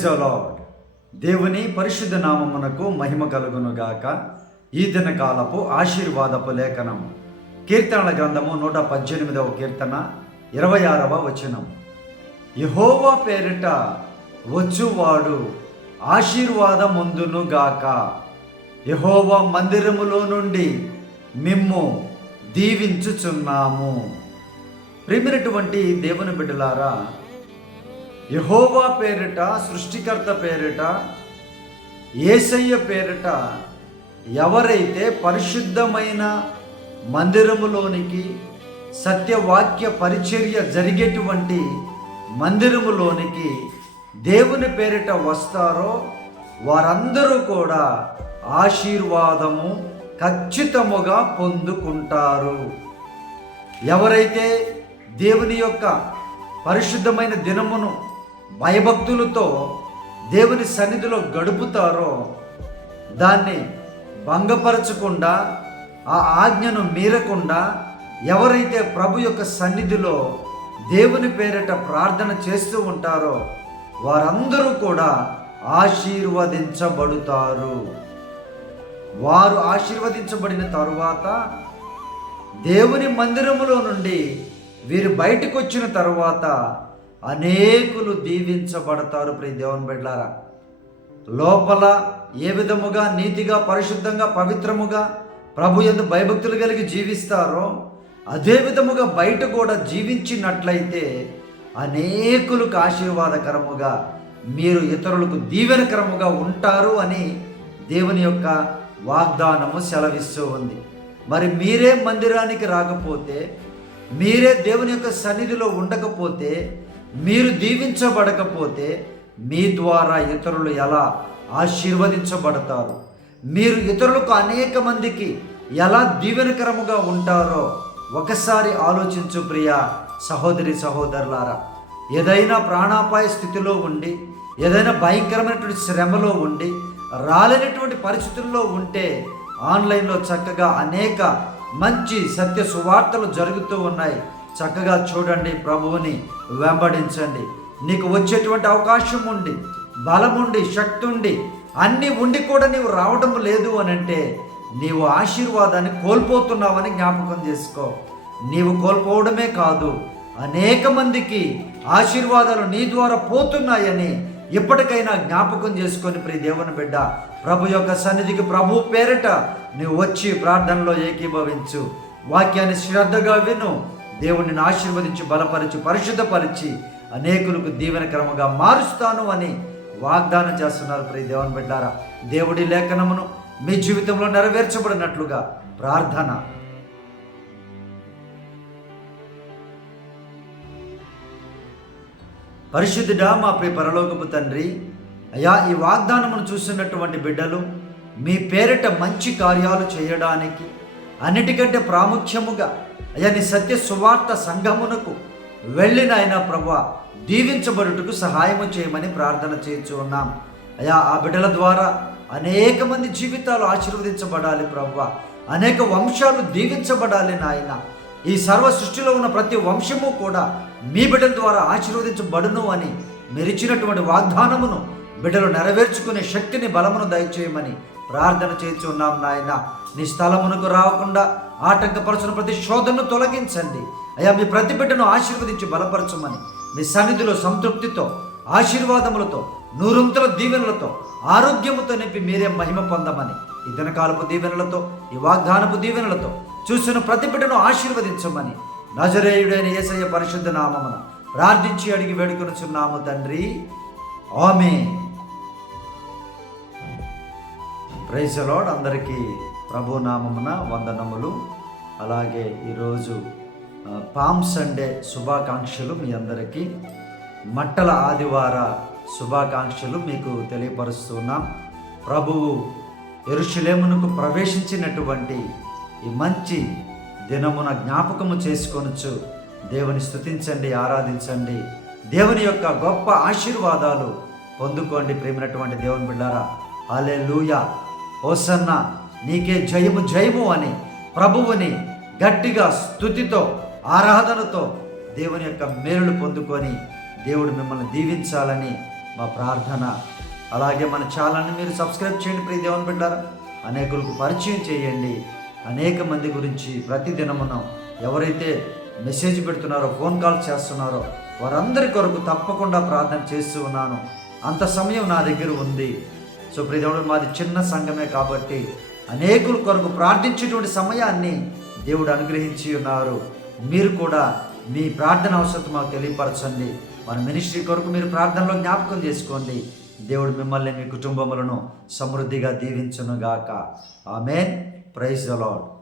Praise lord దేవుని పరిశుద్ధ నామమునకు మహిమ కలుగునుగాక. ఈ దిన కాలపు ఆశీర్వాదపు లేఖనం. కీర్తనల గ్రంథము నూట పద్దెనిమిదవ కీర్తన ఇరవై ఆరవ వచనం. యహోవా పేరిట వచ్చువాడు ఆశీర్వాదముందును గాక యహోవా మందిరములో నుండి మిమ్ము దీవించుచున్నాము. ప్రేమినటువంటి దేవుని బిడ్డలారా యహోవా పేరిట సృష్టికర్త పేరిట ఏసయ్య పేరిట ఎవరైతే పరిశుద్ధమైన మందిరములోనికి సత్యవాక్య పరిచర్య జరిగేటువంటి మందిరములోనికి దేవుని పేరిట వస్తారో వారందరూ కూడా ఆశీర్వాదము ఖచ్చితముగా పొందుకుంటారు. ఎవరైతే దేవుని యొక్క పరిశుద్ధమైన దినమును భయభక్తులతో దేవుని సన్నిధిలో గడుపుతారో దాన్ని భంగపరచకుండా ఆ ఆజ్ఞను మీరకుండా ఎవరైతే ప్రభు యొక్క సన్నిధిలో దేవుని పేరిట ప్రార్థన చేస్తూ ఉంటారో వారందరూ కూడా ఆశీర్వదించబడుతారు. వారు ఆశీర్వదించబడిన తరువాత దేవుని మందిరములో నుండి వీరు బయటకు వచ్చిన తరువాత అనేకులు దీవించబడతారు ప్రియ దేవుని బిడ్డారా లోపల ఏ విధముగా నీతిగా పరిశుద్ధంగా పవిత్రముగా ప్రభు ఎందు భయభక్తులు కలిగి జీవిస్తారో అదే విధముగా బయట కూడా జీవించినట్లయితే అనేకులకు ఆశీర్వాదకరముగా మీరు ఇతరులకు దీవెనకరముగా ఉంటారు అని దేవుని యొక్క వాగ్దానము సెలవిస్తూ ఉంది. మరి మీరే మందిరానికి రాకపోతే మీరే దేవుని యొక్క సన్నిధిలో ఉండకపోతే మీరు దీవించబడకపోతే మీ ద్వారా ఇతరులు ఎలా ఆశీర్వదించబడతారు? మీరు ఇతరులకు అనేక మందికి ఎలా దీవెనకరముగా ఉంటారో ఒకసారి ఆలోచించు ప్రియ సహోదరి సహోదరులారా. ఏదైనా ప్రాణాపాయ స్థితిలో ఉండి ఏదైనా భయంకరమైనటువంటి శ్రమలో ఉండి రాలేనటువంటి పరిస్థితుల్లో ఉంటే ఆన్లైన్లో చక్కగా అనేక మంచి సత్య సువార్తలు జరుగుతూ ఉన్నాయి. చక్కగా చూడండి ప్రభువుని వెంబడించండి. నీకు వచ్చేటువంటి అవకాశం ఉండి బలం ఉండి శక్తి ఉండి అన్నీ ఉండి కూడా నీవు రావడం లేదు అని అంటే నీవు ఆశీర్వాదాన్ని కోల్పోతున్నావని జ్ఞాపకం చేసుకో. నీవు కోల్పోవడమే కాదు అనేక మందికి ఆశీర్వాదాలు నీ ద్వారా పోతున్నాయని ఇప్పటికైనా జ్ఞాపకం చేసుకొని ప్రియ దేవుని బిడ్డ ప్రభు యొక్క సన్నిధికి ప్రభు పేరిట నువ్వు వచ్చి ప్రార్థనలో ఏకీభవించు. వాక్యాన్ని శ్రద్ధగా విను. దేవుడిని ఆశీర్వదించి బలపరిచి పరిశుద్ధపరిచి అనేకులకు దీవెనకరముగా మారుస్తాను అని వాగ్దానం చేస్తున్నారు ప్రియ దేవన్ బిడ్డారా. దేవుడి లేఖనమును మీ జీవితంలో నెరవేర్చబడినట్లుగా ప్రార్థన. పరిశుద్ధుడా మా ప్రియ పరలోకపు తండ్రి అయా ఈ వాగ్దానమును చూస్తున్నటువంటి బిడ్డలు మీ పేరిట మంచి కార్యాలు చేయడానికి అన్నిటికంటే ప్రాముఖ్యముగా అయ్యా నీ సత్య సువార్త సంఘమునకు వెళ్ళిన ఆయన ప్రభు దీవించబడుటకు సహాయము చేయమని ప్రార్థన చేయించు ఉన్నాం. అయా ఆ బిడ్డల ద్వారా అనేక మంది జీవితాలు ఆశీర్వదించబడాలి ప్రభు అనేక వంశాలు దీవించబడాలి నాయన. ఈ సర్వ సృష్టిలో ఉన్న ప్రతి వంశము కూడా మీ బిడ్డల ద్వారా ఆశీర్వదించబడును అని మెరిచినటువంటి వాగ్దానమును బిడ్డలు నెరవేర్చుకునే శక్తిని బలమును దయచేయమని ప్రార్థన చేసి ఉన్నాం నాయన. నీ స్థలమునకు రాకుండా ఆటంకపరచిన ప్రతి శోధనను తొలగించండి. అయ్యా మీ ప్రతిబిడ్డను ఆశీర్వదించి బలపరచమని మీ సన్నిధిలో సంతృప్తితో ఆశీర్వాదములతో నూరంతుల దీవెనలతో ఆరోగ్యముతో నింపి మీరే మహిమ పొందమని ఈ దినకాలపు దీవెనలతో ఈ వాగ్దానపు దీవెనలతో చూసిన ప్రతి బిడ్డను ఆశీర్వదించమని నజరేయుడైన యేసయ్య పరిశుద్ధ నామమున ప్రార్థించి అడిగి వేడుకొనుచున్నాము తండ్రి. ఆమె ప్రైజ్ లార్డ్ అందరికీ ప్రభు నామమున వందనములు. అలాగే ఈరోజు పామ్ సండే శుభాకాంక్షలు మీ అందరికీ. మట్టల ఆదివార శుభాకాంక్షలు మీకు తెలియపరుస్తున్నాం ప్రభువు ఎరుషులేమునకు ప్రవేశించినటువంటి ఈ మంచి దినమున జ్ఞాపకము చేసుకొనొచ్చు దేవుని స్థుతించండి ఆరాధించండి. దేవుని యొక్క గొప్ప ఆశీర్వాదాలు పొందుకోండి ప్రేమినటువంటి దేవుని బిడ్డారా అలే లూయా ఓసన్న నీకే జయము జయము అని ప్రభువుని గట్టిగా స్థుతితో ఆరాధనతో దేవుని యొక్క మేలులు పొందుకొని దేవుడు మిమ్మల్ని దీవించాలని మా ప్రార్థన. అలాగే మన ఛానల్ని మీరు సబ్స్క్రైబ్ చేయండి ప్రియ దేవుని బిడ్డారా. అనేకులకు పరిచయం చేయండి. అనేక మంది గురించి ప్రతి దినమున ఎవరైతే మెసేజ్ పెడుతున్నారో ఫోన్ కాల్ చేస్తున్నారో వారందరి కొరకు తప్పకుండా ప్రార్థన చేస్తూ ఉన్నాను. అంత సమయం నా దగ్గర ఉంది. సో ప్రియదేవుడు మాది చిన్న సంఘమే కాబట్టి అనేకుల కొరకు ప్రార్థించేటువంటి సమయాన్ని దేవుడు అనుగ్రహించి ఉన్నారు. మీరు కూడా మీ ప్రార్థన అవసరం మాకు తెలియపరచండి. మన మినిస్ట్రీ కొరకు మీరు ప్రార్థనలో జ్ఞాపకం చేసుకోండి. దేవుడు మిమ్మల్ని మీ కుటుంబములను సమృద్ధిగా దీవించునుగాక. ఆమెన్. ప్రైజ్ అలాడ్